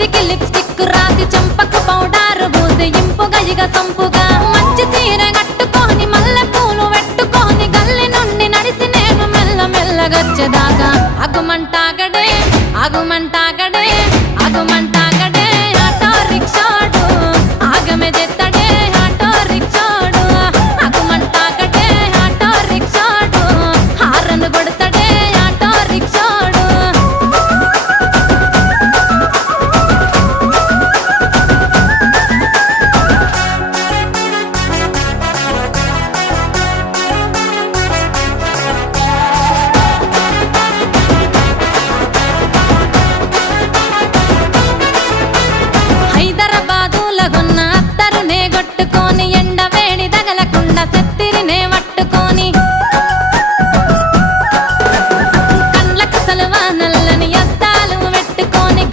నుదికి lipstick రాసి చెంపకు powder పూసి ఇంపుగా ఇగ సంపుగా మంచి చీర కట్టుకొని మల్లె పూలు పెట్టుకొని గల్లి నుండి నడిసి నేను మెల్ల మెల్లగొచ్చేదాకా అగుమంటాగడే